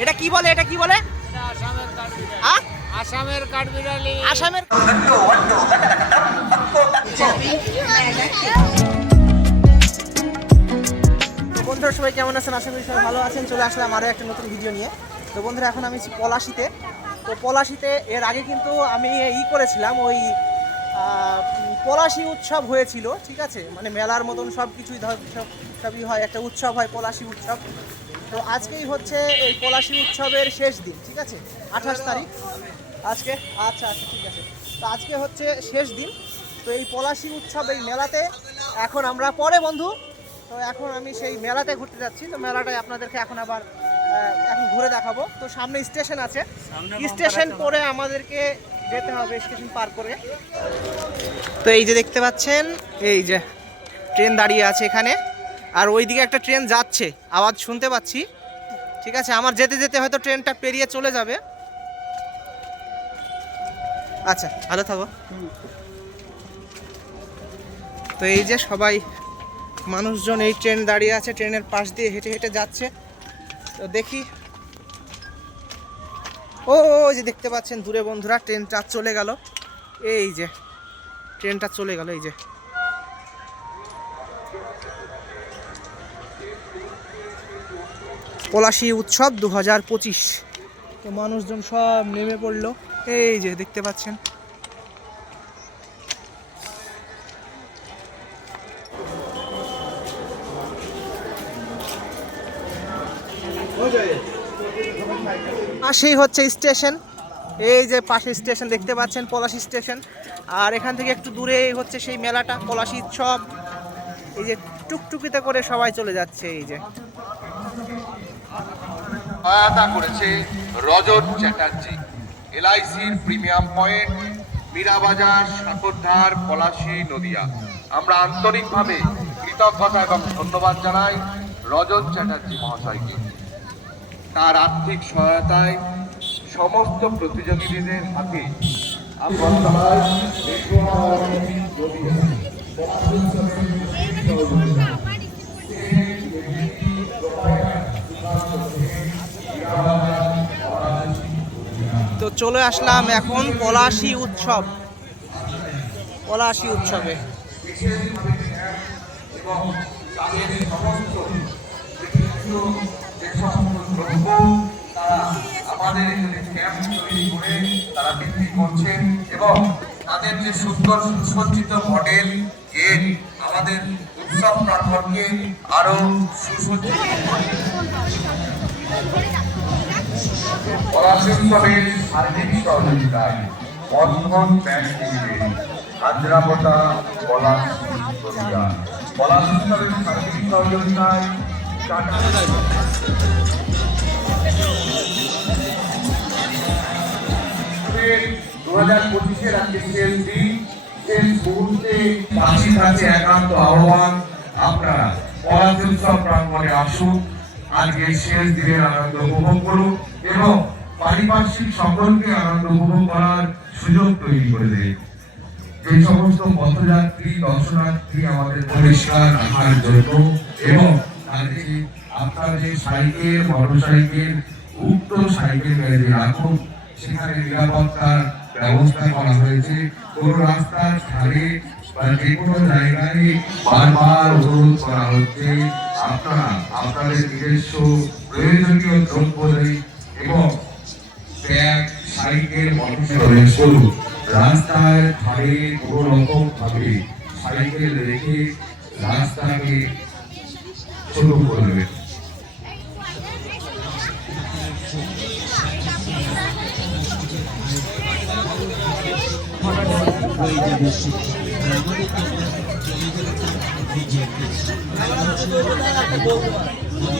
এটা কি বলে এটা কি বলে? আসামের কাঠবিড়ালি আসামের বন্ধুরা সবাই কেমন আছেন? আশা করি সবাই ভালো আছেন। চলে আসলাম আরও একটা নতুন ভিডিও নিয়ে। তো বন্ধুরা এখন আমি পলাশিতে। তো পলাশিতে এর আগে কিন্তু আমি ই করেছিলাম ওই আহ, পলাশি উৎসব হয়েছিল ঠিক আছে? মানে মেলার মতন সব কিছুই ধর সব সবই হয় একটা উৎসব হয় পলাশি উৎসব। তো আজকেই হচ্ছে এই পলাশি উৎসবের শেষ দিন ঠিক আছে? আঠাশ তারিখ। আজকে? আচ্ছা আচ্ছা ঠিক আছে। তো আজকে হচ্ছে শেষ দিন। তো এই পলাশি উৎসব এই মেলাতে এখন আমরা পরে বন্ধু। তো এখন আমি সেই মেলাতে ঘুরতে যাচ্ছি। তো মেলাটায় আপনাদেরকে এখন আবার এখন ঘুরে দেখাবো। তো সামনে স্টেশন আছে। স্টেশন পরে আমাদেরকে যেতে হবে স্টেশন পার করে। তো এই যে দেখতে পাচ্ছেন এই যে ট্রেন দাঁড়িয়ে আছে এখানে। আর ওইদিকে একটা ট্রেন যাচ্ছে, আওয়াজ শুনতে পাচ্ছি। ঠিক আছে, আমার যেতে যেতে হয়তো ট্রেনটা পেরিয়ে চলে যাবে। আচ্ছা ভালো থাকো। তো এই যে সবাই, মানুষজন এই ট্রেন দাঁড়িয়ে আছে, ট্রেনের পাশ দিয়ে হেঁটে হেঁটে যাচ্ছে। তো দেখি। ও যে দেখতে পাচ্ছেন দূরে বন্ধুরা, ট্রেনটা চলে গেল। এই যে, ট্রেনটা চলে গেল, এই যে। পলাশী উৎসব দু হাজার পঁচিশ। তো মানুষজন সব নেমে পড়ল। এই যে দেখতে পাচ্ছেন। আর সেই হচ্ছে স্টেশন। এই যে পাশে স্টেশন দেখতে পাচ্ছেন, পলাশী স্টেশন। আর এখান থেকে একটু দূরে হচ্ছে সেই মেলাটা, পলাশী উৎসব। এই যে টুকটুকিতে করে সবাই চলে যাচ্ছে, এই যে। সহায়তা করেছে রজত চ্যাটার্জি। এলআইসির প্রিমিয়াম পয়েন্ট, মীরাবাজার, সাকরধার, পলাশী, নদিয়া। আমরা আন্তরিকভাবে কৃতজ্ঞতা এবং ধন্যবাদ জানাই রজত চ্যাটার্জি মহাশয়কে। তার আর্থিক সহায়তায় সমস্ত প্রতিযোগীদের হাতে আগরতলায় চলে আসলাম এখন পলাশি উৎসব। পলাশি উৎসবে। তারা করে তারা বিক্রি এবং তাদের যে সুন্দর সুসজ্জিত মডেল আমাদের উৎসব আরও সুসজ্জিত পলাশোৎসবের শারীরিক সহযোগিতায় বন্ধন ব্যাংক আদ্রাপতা পলাশ শারীরিক সহযোগিতায় দু হাজার পঁচিশের আজকে মুহূর্তে চাষির কাছে একান্ত আহ্বান। আপনারা উৎসব প্রাঙ্গণে আসুন, আজকে শেষ দিনের আনন্দ উপভোগ করুন। এবং পারিপার্শ্বিক সকলকে আনন্দ উপভোগ করার সুযোগ তৈরি করে দেয়। যে সমস্ত পথযাত্রী, দর্শনার্থী আমাদের পরিষ্কার রাখার জন্য এবং তাদের আপনার যে সাইকেল মোটর সাইকেল, উক্ত সাইকেল গ্যারেজে রাখুন, সেখানে নিরাপত্তার ব্যবস্থা করা হয়েছে। কোন রাস্তার ধারে বা যে কোনো জায়গায় বারবার অনুরোধ করা হচ্ছে, আপনারা, আপনাদের নিজস্ব প্রয়োজনীয় দ্রব্যাদি এবং ব্যাগ সাইকেল মোটরসাইকেল করুন রাস্তায় ধারে কোনো রকম ভাবে সাইকেল রেখে রাস্তাকে ছোট করবেন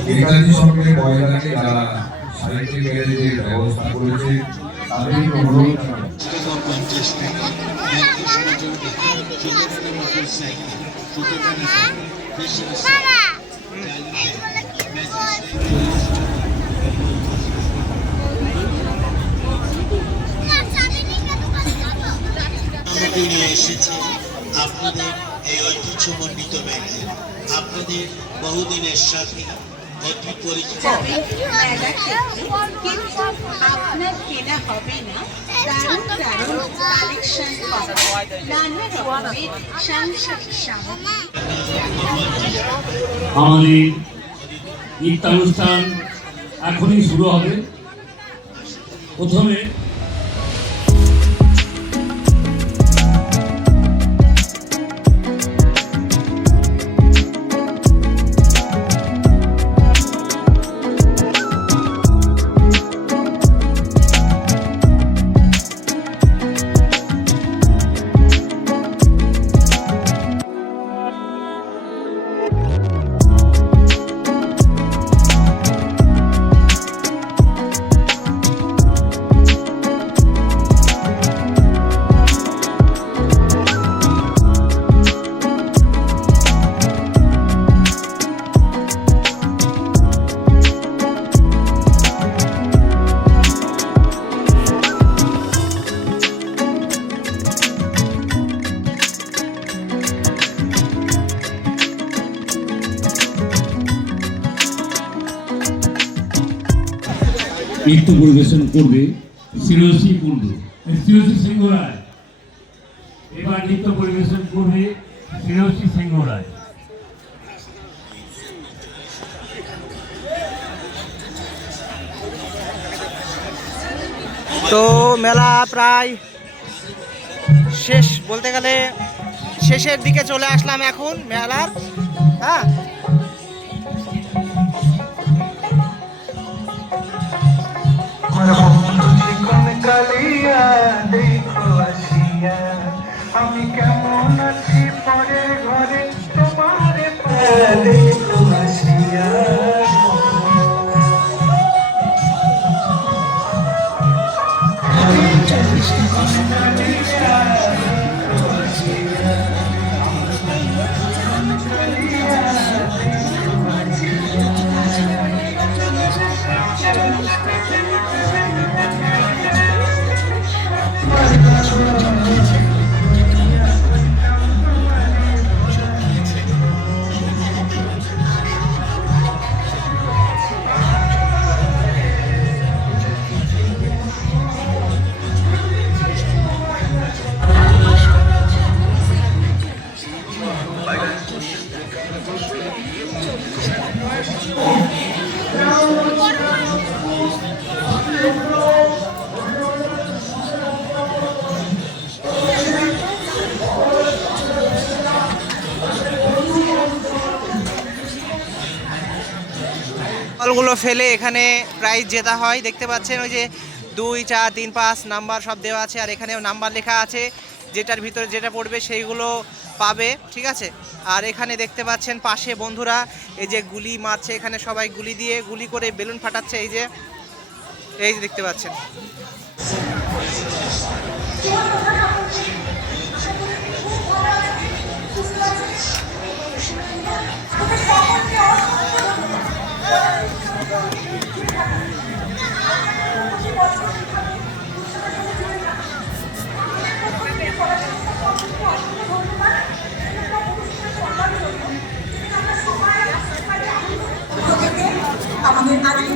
নেতাজি সঙ্গে ময়দানে যারা সাইকেল গ্যারেজের ব্যবস্থা করেছে তাদেরকে অনুরোধ নিয়ে এসেছে আপনাদের এই ঐতিহ্যমণ্ডিত মেলায় আপনাদের বহুদিনের সাথী অতি পরিচিত কিন্তু আপনার কেনা হবে না দারুণ দারুণ কালেকশন নানা রকমের সাংসারিক সামগ্রী আমাদের নিত্যানুষ্ঠান এখনই শুরু হবে। প্রথমে নৃত্য পরিবেশন করবে শিরোশী কুণ্ডু শিরোশী সিংহ রায়। এবার নৃত্য পরিবেশন করবে শিরোশী সিংহ রায়। তো মেলা প্রায় শেষ, বলতে গেলে শেষের দিকে চলে আসলাম এখন মেলার হ্যাঁ? কালিয়া দেখো আসিয়া। আমি কেমন বলগুলো ফেলে এখানে প্রাইজ জেতা হয়। দেখতে পাচ্ছেন ওই যে দুই, চার, তিন, পাঁচ নাম্বার সব দেওয়া আছে আর এখানেও নাম্বার লেখা আছে। যেটার ভিতরে যেটা পড়বে সেইগুলো পাবে, ঠিক আছে? আর এখানে দেখতে পাচ্ছেন পাশে বন্ধুরা, এই যে গুলি মারছে এখানে সবাই গুলি দিয়ে, গুলি করে বেলুন ফাটাচ্ছে এই যে এই যে দেখতে পাচ্ছেন।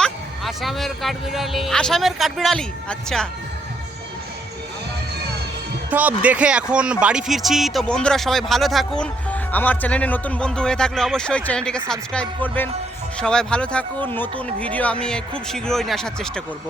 আ আসামের কাঠবিড়ালি। আসামের কাঠবিড়ালি? আচ্ছা। সব দেখে এখন বাড়ি ফিরছি। তো বন্ধুরা সবাই ভালো থাকুন। আমার চ্যানেলে নতুন বন্ধু হয়ে থাকলে অবশ্যই চ্যানেলটিকে সাবস্ক্রাইব করবেন। সবাই ভালো থাকুন। নতুন ভিডিও আমি খুব শীঘ্রই নিয়ে আসার চেষ্টা করব।